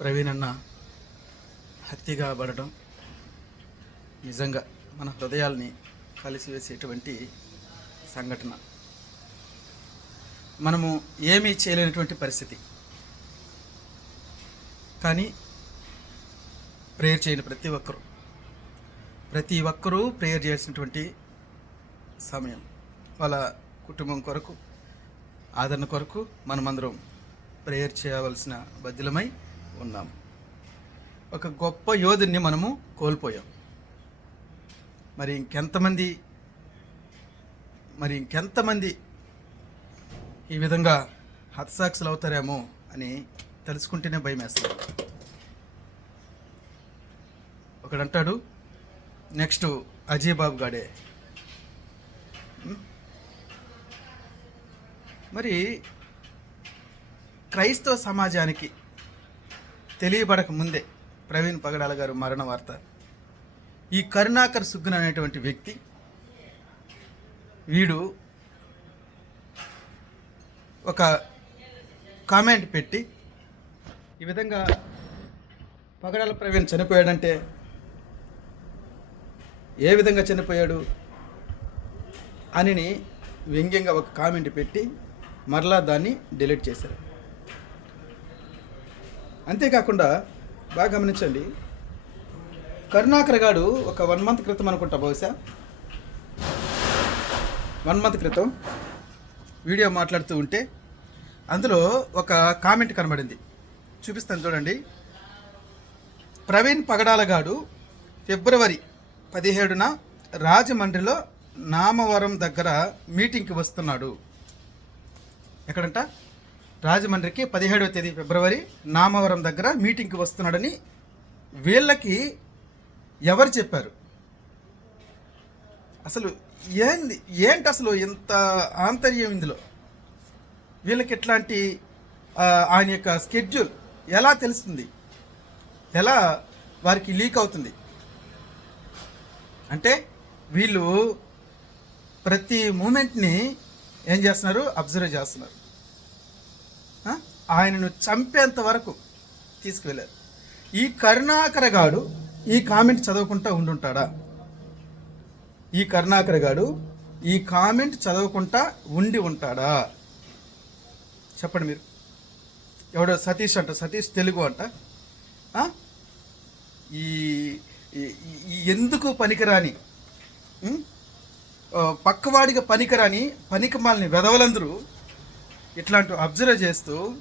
ప్రవీణ్ అన్న హత్య కాబడడం నిజంగా మన హృదయాల్ని కలిసివేసేటువంటి సంఘటన. మనము ఏమీ చేయలేనటువంటి పరిస్థితి. కానీ ప్రేయర్ చేయని ప్రతి ఒక్కరూ ప్రతి ఒక్కరూ ప్రేయర్ చేయాల్సినటువంటి సమయం. వాళ్ళ కుటుంబం కొరకు ఆదరణ కొరకు మనమందరం ప్రేయర్ చేయవలసిన బద్దులమై ఉన్నాం. ఒక గొప్ప యోధుని మనము కోల్పోయాం. మరి ఇంకెంతమంది మరి ఇంకెంతమంది ఈ విధంగా హతసాక్షులు అవుతారేమో అని తెలుసుకుంటేనే భయం వేస్తుంది ఒకడంటాడు నెక్స్ట్ అజయ్ బాబు గాడే మరి క్రైస్తవ సమాజానికి తెలియబడక ముందే ప్రవీణ్ పగడాల గారు మరణ వార్త. ఈ కరుణాకర్ సుగ్గున్ అనేటువంటి వ్యక్తి వీడు ఒక కామెంట్ పెట్టి ఈ విధంగా పగడాల ప్రవీణ్ చనిపోయాడంటే ఏ విధంగా చనిపోయాడు అనిని వ్యంగ్యంగా ఒక కామెంట్ పెట్టి మరలా దాన్ని డిలీట్ చేశారు. అంతేకాకుండా బాగా గమనించండి. కరుణాకర్ గారు ఒక వన్ మంత్ క్రితం అనుకుంటా బహుశా. వన్ మంత్ క్రితం వీడియో మాట్లాడుతూ ఉంటే అందులో ఒక కామెంట్ కనబడింది. చూపిస్తాను చూడండి. ప్రవీణ్ పగడాలగాడు ఫిబ్రవరి పదిహేడున రాజమండ్రిలో నామవరం దగ్గర మీటింగ్కి వస్తున్నాడు. ఎక్కడంట? రాజమండ్రికి పదిహేడవ తేదీ ఫిబ్రవరి నామవరం దగ్గర మీటింగ్కి వస్తున్నాడని వీళ్ళకి ఎవరు చెప్పారు? అసలు ఏంది? ఏంటి అసలు ఇంత ఆంతర్యం ఇందులో? వీళ్ళకి ఎట్లాంటి ఆయన యొక్క స్కెడ్యూల్ ఎలా తెలుస్తుంది? ఎలా వారికి లీక్ అవుతుంది? అంటే వీళ్ళు ప్రతి మూమెంట్ని ఏం చేస్తున్నారు? అబ్జర్వ్ చేస్తున్నారు. ఆయనను చంపేంత వరకు తీసుకువెళ్ళారు. ఈ కరుణాకర గాడు ఈ కామెంట్ చదవకుండా ఉండుంటాడా? ఈ కరుణాకర గాడు ఈ కామెంట్ చదవకుండా ఉండి ఉంటాడా? చెప్పండి మీరు. ఎవడో సతీష్ అంట సతీష్ తెలుగు అంట. ఈ ఈ- ఎందుకు పనికిరాని? పక్కవాడిగా పనికిరాని పనికి మాల్ని వెదవలందరూ ఇట్లాంటి అబ్జర్వ్ చేస్తూ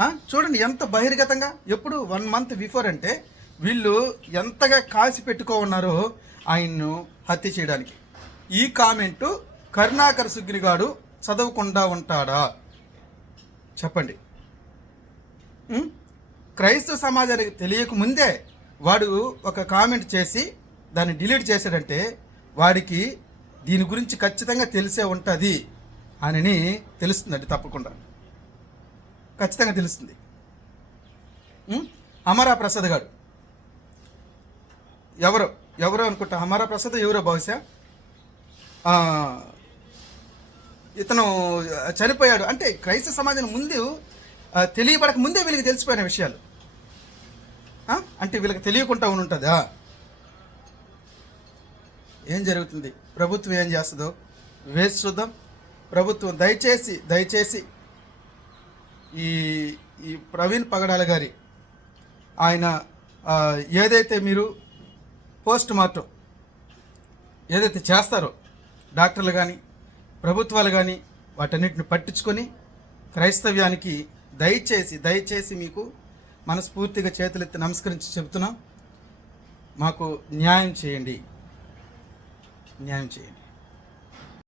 చూడండి ఎంత బహిర్గతంగా? ఎప్పుడు? వన్ మంత్ బిఫోర్ అంటే వీళ్ళు ఎంతగా కాసి పెట్టుకో ఉన్నారో ఆయన్ను హత్య చేయడానికి. ఈ కామెంటు కరుణాకర్ సుగ్నిగాడు చదవకుండా ఉంటాడా? చెప్పండి. క్రైస్తవ సమాజానికి తెలియక ముందే వాడు ఒక కామెంట్ చేసి దాన్ని డిలీట్ చేశాడంటే వాడికి దీని గురించి ఖచ్చితంగా తెలిసే ఉంటుంది. అని తెలుస్తుందండి తప్పకుండా. ఖచ్చితంగా తెలుస్తుంది. అమరా ప్రసాద్ గారు. ఎవరో? ఎవరో అనుకుంటా? అమరా ప్రసాద్ ఎవరో బహుశా? ఇతను చనిపోయాడు. అంటే క్రైస్తవ సమాజం ముందు తెలియబడక ముందే వీళ్ళకి తెలిసిపోయిన విషయాలు. అంటే వీళ్ళకి తెలియకుండా ఉంటుందా ఏం జరుగుతుంది? ప్రభుత్వం ఏం చేస్తుందో? వేసి చూద్దాం. ప్రభుత్వం దయచేసి దయచేసి ఈ ఈ ప్రవీణ్ పగడాల గారి ఆయన ఏదైతే మీరు పోస్ట్ మార్టం ఏదైతే చేస్తారో డాక్టర్లు కానీ ప్రభుత్వాలు కానీ వాటన్నిటిని పట్టించుకొని క్రైస్తవ్యానికి దయచేసి దయచేసి మీకు మనస్ఫూర్తిగా చేతులెత్తి నమస్కరించి చెబుతున్నాం. మాకు న్యాయం చేయండి. న్యాయం చేయండి.